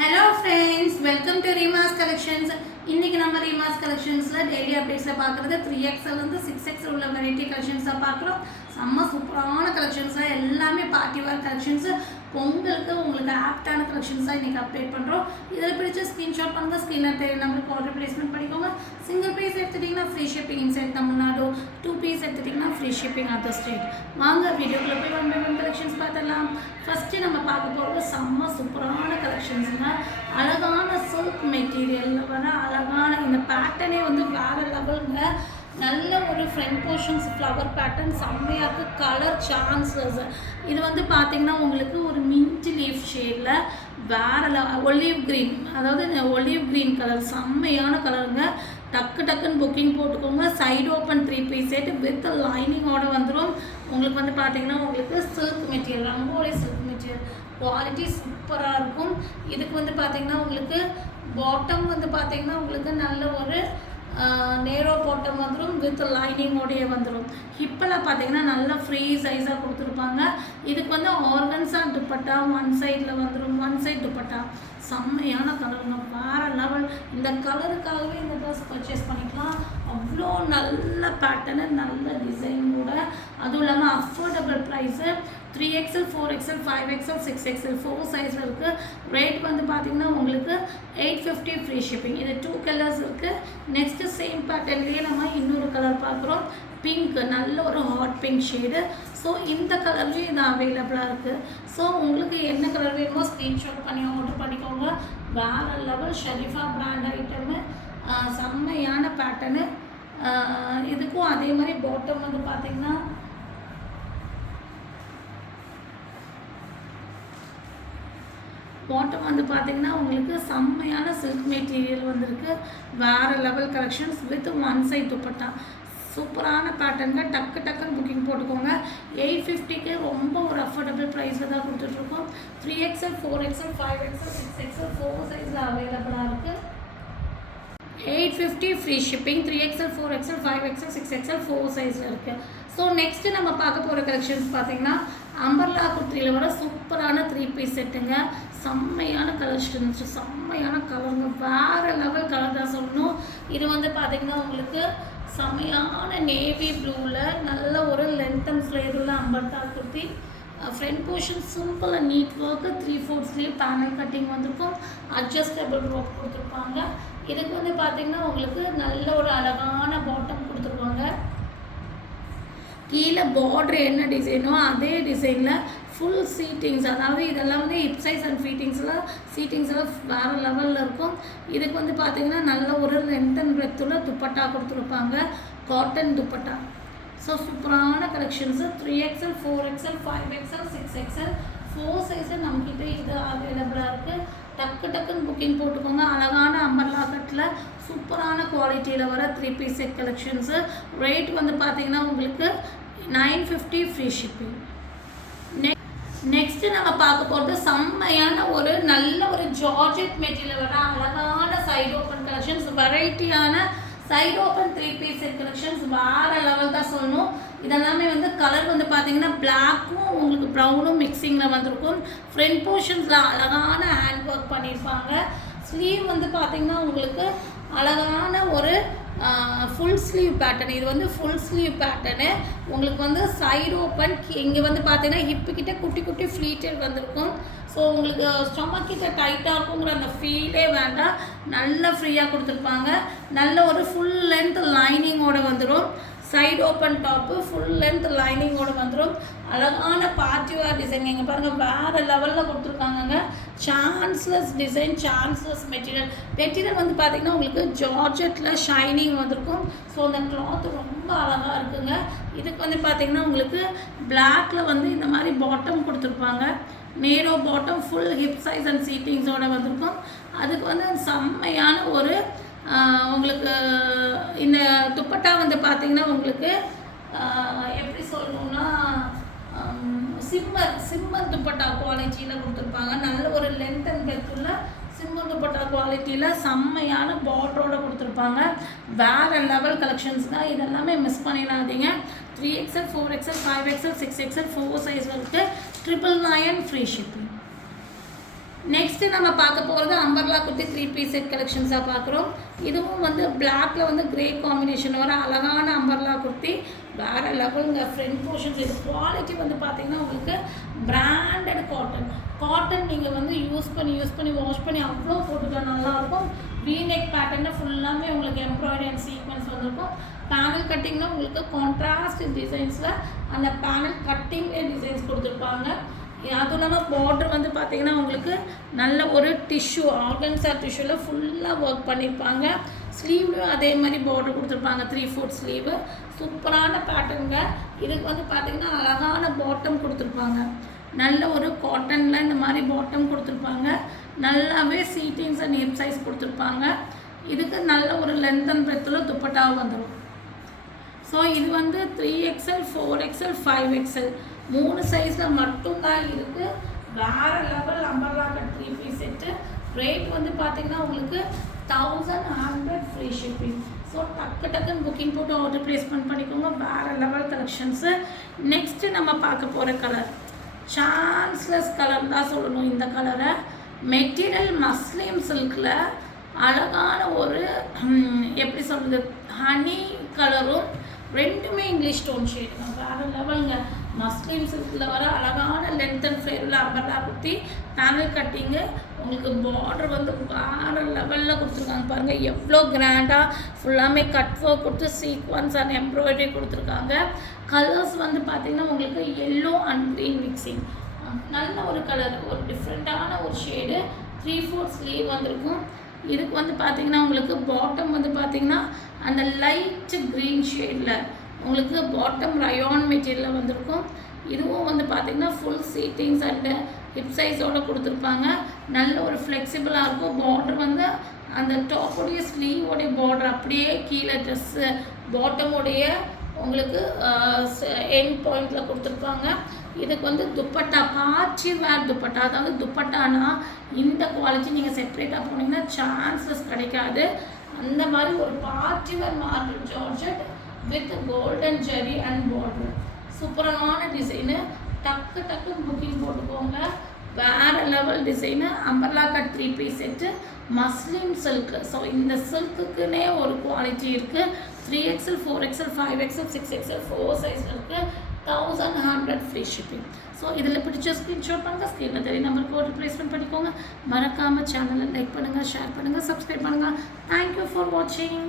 Hello friends, welcome to Rima's Collections. இன்னைக்கு நம்ம Rima's Collectionsல daily அப்டேட்ஸ்ல பார்க்குறது 3XL இருந்து 6XL உள்ள வெரைட்டி கலெக்ஷன்ஸா பார்க்குறோம். செம்ம சூப்பரான கலெக்ஷன்ஸா எல்லாமே பார்ட்டி வேர் கலெக்ஷன்ஸ். பொங்கலுக்கு உங்களுக்கு ஆப்டான கலெக்ஷன்ஸா இன்னைக்கு அப்டேட் பண்றோம். இதில் பிடிச்ச ஸ்கிரீன்ஷாட் பண்ணுங்க, ஸ்கிரீன்ல தெரிய நம்பருக்கு ஆர்டர் பிளேஸ்மெண்ட் பண்ணிக்கோங்க. சிங்கிள் பீஸ் எடுத்துட்டீங்கன்னா free shipping inside Tamil Nadu, 2 piece எடுத்துட்டீங்கன்னா ஃப்ரீ ஷிப்பிங் அதர் ஸ்டேட். வாங்க வீடியோக்குள்ள போய் ஒன் பை ஒன் கலெக்ஷன்ஸ் பார்த்துடலாம். ஃபர்ஸ்ட் நம்ம பார்க்க போறது செம்ம சூப்பரான கலெக்ஷன்ஸ்ங்க. அழகான சில்க் மெட்டீரியல்ல வர அழகான இந்த பேட்டர்னே வந்து வேற லெவலுங்க. நல்ல ஒரு ஃப்ரண்ட் போர்ஷன்ஸ் ஃப்ளவர் பேட்டர்ன் செம்மையாக இருக்குது. கலர் சான்சஸ் இது வந்து பார்த்தீங்கன்னா உங்களுக்கு ஒரு மின்ட் லீஃப் ஷேடில் வேற ஒலிவ் க்ரீன், அதாவது ஒலிவ் க்ரீன் கலர் செம்மையான கலருங்க. டக்குன்னு புக்கிங் போட்டுக்கோங்க. Side open 3 piece set with லைனிங்கோட வந்துடும். உங்களுக்கு வந்து பார்த்தீங்கன்னா உங்களுக்கு silk material, Rangoli silk material quality சூப்பராக இருக்கும். இதுக்கு வந்து பார்த்தீங்கன்னா உங்களுக்கு பாட்டம் வந்து பார்த்தீங்கன்னா உங்களுக்கு நல்ல ஒரு நேரோ பாட்டம் வந்துடும் வித் லைனிங்கோடைய வந்துடும். ஹிப்பெல்லாம் பார்த்தீங்கன்னா நல்லா ஃப்ரீ சைஸாக கொடுத்துருப்பாங்க. இதுக்கு வந்து ஆர்கன்ஸா துப்பட்டா ஒன் சைடில் வந்துடும், ஒன் சைட் துப்பட்டா செம்மையான கலருங்க, வேற லெவல். இந்த கலருக்காகவே இந்த ட்ரெஸ் பர்ச்சேஸ் பண்ணிக்கலாம். அவ்வளோ நல்ல பேட்டர்னு, நல்ல டிசைன் கூட, அதுவும் இல்லாமல் affordable price. 3XL 4XL 5XL 6XL 4 சைஸில் இருக்குது. ரேட் வந்து பார்த்திங்கன்னா உங்களுக்கு 850 ஃப்ரீ ஷிப்பிங். இது 2 கலர்ஸ் இருக்குது. நெக்ஸ்ட்டு சேம் பேட்டர்ன்லேயே நம்ம இன்னொரு கலர் பார்க்குறோம், பிங்க், நல்ல ஒரு ஹாட் பிங்க் ஷேடு. ஸோ இந்த கலர்லேயும் இது அவைலபிளாக இருக்குது. ஸோ உங்களுக்கு என்ன கலர் வேணுமோ ஸ்க்ரீன்ஷாட் பண்ணி ஆர்டர் பண்ணிக்கோங்க. வேறு லெவல் ஷெரீஃபா பிராண்ட் ஐட்டமு, செம்மையான பேட்டர்னு. இதுக்கும் அதே மாதிரி பாட்டம் வந்து பார்த்திங்கன்னா பாட்டம் வந்து பார்த்தீங்கன்னா உங்களுக்கு செம்மையான சில்க் மெட்டீரியல் வந்திருக்கு. வேறு level collections with one side dupatta சூப்பரான பேட்டர்னுங்க. டக்குன்னு புக்கிங் போட்டுக்கோங்க. 850க்கு ரொம்ப ஒரு அஃபோர்டபுள் ப்ரைஸில் தான் கொடுத்துட்ருக்கோம். 3XL 4XL 5XL 6XL 4 சைஸில் அவைலபிளாக இருக்குது. 850 free shipping. 3XL 4XL 5XL 6XL 4 சைஸில் இருக்குது. ஸோ நெக்ஸ்ட்டு நம்ம பார்க்க போகிற கலெக்ஷன்ஸ் பார்த்தீங்கன்னா அம்பர்லா குர்த்தியில் வர சூப்பரான 3 பீஸ் செட்டுங்க. செம்மையான கலெக்ஷன்ஸ், செம்மையான கலருங்க, வேறு லெவல் கலர் தான் சொல்லணும். இது வந்து பார்த்திங்கன்னா உங்களுக்கு செம்மையான நேவி ப்ளூவில் நல்ல ஒரு லென்த் அண்ட் ஃப்ளேரில் umbrella kurti. Front portion simple and neat work, 3/4 sleeve panel cutting வந்திருக்கும். அட்ஜஸ்டபிள் ரோப் கொடுத்துருப்பாங்க. இதுக்கு வந்து பார்த்திங்கன்னா உங்களுக்கு நல்ல ஒரு அழகான பாட்டம் கொடுத்துருவாங்க. கீழே பார்டர் என்ன டிசைனோ அதே டிசைனில் ஃபுல் சீட்டிங்ஸ், அதாவது இதெல்லாம் வந்து ஹிப் சைஸ் அண்ட் சீட்டிங்ஸ்லாம் வேறு லெவலில் இருக்கும். இதுக்கு வந்து பார்த்திங்கன்னா நல்ல ஒரு லென்த் அண்ட் பிரெத்துள்ள துப்பட்டா கொடுத்துருப்பாங்க, காட்டன் துப்பட்டா. ஸோ சூப்பரான collections. 3XL 4XL 5XL 6XL 4 சைஸில் நம்மக்கிட்ட இது அவைலபிளாக இருக்குது. டக்குன்னு புக்கிங் போட்டுக்கோங்க. அழகான அம்பர்லா கட்டில் சூப்பரான குவாலிட்டியில் வர 3 பீஸ் செட் கலெக்ஷன்ஸு. ரேட் வந்து பார்த்திங்கன்னா உங்களுக்கு 950 ஃப்ரீ ஷிப்பிங். நெக்ஸ்ட்டு நம்ம பார்க்க போகிறது செம்மையான ஒரு நல்ல ஒரு ஜார்ஜெட் மெட்டீரியல் வர அழகான சைடு ஓப்பன் கலெக்ஷன்ஸ், வெரைட்டியான side open 3 piece set collections வேறு லெவல் தான் சொல்லணும். இதெல்லாமே வந்து கலர் வந்து பார்த்தீங்கன்னா பிளாக்கும் உங்களுக்கு ப்ரௌனும் மிக்சிங்கில் வந்திருக்கும். ஃப்ரண்ட் போர்ஷன்ஸில் அழகான ஹேண்ட் ஒர்க் பண்ணியிருப்பாங்க. ஸ்லீவ் வந்து பார்த்திங்கன்னா உங்களுக்கு அழகான ஒரு ஃபுல் ஸ்லீவ் பேட்டர்ன். இது வந்து ஃபுல் ஸ்லீவ் பேட்டர்னு. உங்களுக்கு வந்து சைடு ஓப்பன், இங்கே வந்து பார்த்தீங்கன்னா ஹிப்புக்கிட்ட குட்டி ஃப்ளீட்டட் வந்திருக்கும். ஸோ உங்களுக்கு ஸ்டொமக் கிட்ட டைட்டாக இருக்குங்கிற அந்த ஃபீலே வேண்டாம், நல்லா ஃப்ரீயாக கொடுத்துருப்பாங்க. நல்ல ஒரு ஃபுல் லென்த் லைனிங்கோடு வந்துடும். Side open top full length லைனிங்கோடு வந்துடும். அழகான பார்ட்டி வேர் டிசைன் இங்கே பாருங்கள், வேறு லெவலில் கொடுத்துருக்காங்கங்க. சான்ஸ்லெஸ் டிசைன், சான்ஸ்லெஸ் மெட்டீரியல் வந்து பார்த்திங்கன்னா உங்களுக்கு ஜார்ஜெட்டில் ஷைனிங் வந்திருக்கும். ஸோ அந்த கிளாத் ரொம்ப அழகாக இருக்குங்க. இதுக்கு வந்து பார்த்திங்கன்னா உங்களுக்கு பிளாக்கில் வந்து இந்த மாதிரி பாட்டம் கொடுத்துருப்பாங்க. Narrow bottom, full hip size and சீட்டிங்ஸோடு வந்திருக்கும். அதுக்கு வந்து செம்மையான ஒரு உங்களுக்கு இந்த துப்பட்டா வந்து பார்த்திங்கன்னா உங்களுக்கு எப்படி சொல்லணுன்னா சிம்மர் துப்பட்டா குவாலிட்டியில் கொடுத்துருப்பாங்க. நல்ல ஒரு லென்த் அண்ட் பெத்துள்ள சிம்மர் துப்பட்டா குவாலிட்டியில் செம்மையான பார்டரோடு கொடுத்துருப்பாங்க. வேறு லெவல் கலெக்ஷன்ஸ் தான், இதெல்லாமே மிஸ் பண்ணிடாதீங்க. 3XL 4XL 5XL 6XL 4 size இருக்குது. 999 ஃப்ரீ ஷிப்பிங். நெக்ஸ்ட்டு நம்ம பார்க்க போகிறது அம்பர்லா குர்த்தி 3 பீஸ் செட் கலெக்ஷன்ஸாக பார்க்குறோம். இதுவும் வந்து பிளாக்ல வந்து கிரே காம்பினேஷன் வர அழகான அம்பர்லா குர்த்தி வேறு லெவலுங்க. ஃப்ரண்ட் போர்ஷன்ஸ் இது குவாலிட்டி வந்து பார்த்திங்கன்னா உங்களுக்கு பிராண்டட் காட்டன் நீங்கள் வந்து யூஸ் பண்ணி வாஷ் பண்ணி அவ்வளோ போட்டுட்டா நல்லாயிருக்கும். வீநெக் பேட்டர்னில் ஃபுல்லாமே உங்களுக்கு எம்ப்ராய்டரி அண்ட் சீக்வன்ஸ் வந்திருக்கும். பேனல் கட்டிங்னா உங்களுக்கு கான்ட்ராஸ்ட் டிசைன்ஸில் அந்த பேனல் கட்டிங்லேயே டிசைன்ஸ் கொடுத்துருப்பாங்க. அதுவும் இல்லாமல் பார்டர் வந்து பார்த்திங்கன்னா உங்களுக்கு நல்ல ஒரு டிஷ்யூ ஆர்கன்ஸா டிஷ்யூவில் ஃபுல்லாக ஒர்க் பண்ணியிருப்பாங்க. ஸ்லீவ்லையும் அதே மாதிரி பார்டர் கொடுத்துருப்பாங்க. 3/4 ஸ்லீவு சூப்பரான பேட்டர்னுங்க. இதுக்கு வந்து பார்த்திங்கன்னா அழகான பாட்டம் கொடுத்துருப்பாங்க. நல்ல ஒரு காட்டனில் இந்த மாதிரி பாட்டம் கொடுத்துருப்பாங்க. நல்லாவே சீட்டிங்ஸ் அண்ட் ஹிப் சைஸ் கொடுத்துருப்பாங்க. இதுக்கு நல்ல ஒரு லென்த் அண்ட் பிரெத்தில் துப்பட்டாவும் வந்துடும். ஸோ இது வந்து 3XL 4XL 5XL 3 சைஸில் மட்டும்தான் இருக்குது. வேறு level umbrella cut 3 piece set. Rate வந்து பார்த்திங்கன்னா உங்களுக்கு 1100 ஃப்ரீ ஷிப்பிங். ஸோ டக்குன்னு புக்கிங் போட்டு ஆர்டர் ப்ளேஸ்மெண்ட் பண்ணிக்கோங்க. வேறு லெவல் கலெக்ஷன்ஸு. நெக்ஸ்ட்டு நம்ம பார்க்க போகிற கலர் சான்ஸ்லெஸ் கலர் தான் சொல்லணும். இந்த கலரை மெட்டீரியல் மஸ்லிம் சில்கில் அழகான ஒரு எப்படி சொல்கிறது ஹனி கலரும் ரெண்டுமே இங்கிலீஷ் டோன் ஷேடுங்க. வேறு லெவலுங்க. மஸ்லிம் சில்கில் வர அழகான லென்த் அண்ட் ஃப்ளேரில் அம்பர்லா குர்த்தி பேனல் கட்டிங்கு உங்களுக்கு பார்டர் வந்து வேறு லெவலில் கொடுத்துருக்காங்க. பாருங்கள் எவ்வளோ கிராண்டாக ஃபுல்லாமே கட் ஒர்க் கொடுத்து சீக்வன்ஸ் அண்ட் எம்ப்ராய்டரி கொடுத்துருக்காங்க. கலர்ஸ் வந்து பார்த்திங்கன்னா உங்களுக்கு எல்லோ அண்ட் க்ரீன் மிக்சிங் நல்ல ஒரு கலர், ஒரு டிஃப்ரெண்ட்டான ஒரு ஷேடு. 3/4 ஸ்லீவ் வந்திருக்கும். இதுக்கு வந்து பார்த்திங்கன்னா உங்களுக்கு பாட்டம் வந்து பார்த்திங்கன்னா அந்த லைட் க்ரீன் ஷேடில் உங்களுக்கு பாட்டம் ரயான் மெட்டீரியலில் வந்திருக்கும். இதுவும் வந்து பார்த்திங்கன்னா ஃபுல் சீட்டிங்ஸ் அண்டு ஹிப் சைஸோடு கொடுத்துருப்பாங்க. நல்ல ஒரு ஃப்ளெக்சிபிளாக இருக்கும். பார்டர் வந்து அந்த டாப்போடைய ஸ்லீவோடைய பார்டர் அப்படியே கீழே ட்ரெஸ்ஸு பாட்டமுடைய உங்களுக்கு எண்ட் பாயிண்டில் கொடுத்துருப்பாங்க. இதுக்கு வந்து துப்பட்டா பார்ட்டி வேர் துப்பட்டா, அதாவது துப்பட்டானா இந்த குவாலிட்டி நீங்கள் செப்பரேட்டாக போனீங்கன்னா சான்சஸ் கிடைக்காது. அந்த மாதிரி ஒரு party wear marble georgette with golden zari and border சூப்பரான டிசைனு. டக்குன்னு புக்கிங் போட்டுக்கோங்க. வேறு level design umbrella cut 3 piece set muslin silk. So இந்த சில்க்குக்குன்னே ஒரு குவாலிட்டி இருக்குது. 3XL 4XL 5XL 6XL 4 சைஸில் இருக்குது. 1100 ஃப்ரீ ஷிப்பிங். ஸோ இதில் பிடிச்ச ஸ்க்ரீன்ஷாட் பண்ணுங்கள். ஸ்க்ரீனில் தெரிய நம்பருக்கு ஒரு ப்ளேஸ்மெண்ட் பண்ணிக்கோங்க. மறக்காமல் சேனலை லைக் பண்ணுங்கள், ஷேர் பண்ணுங்கள், சப்ஸ்கிரைப் பண்ணுங்கள். தேங்க்யூ ஃபார் வாட்சிங்.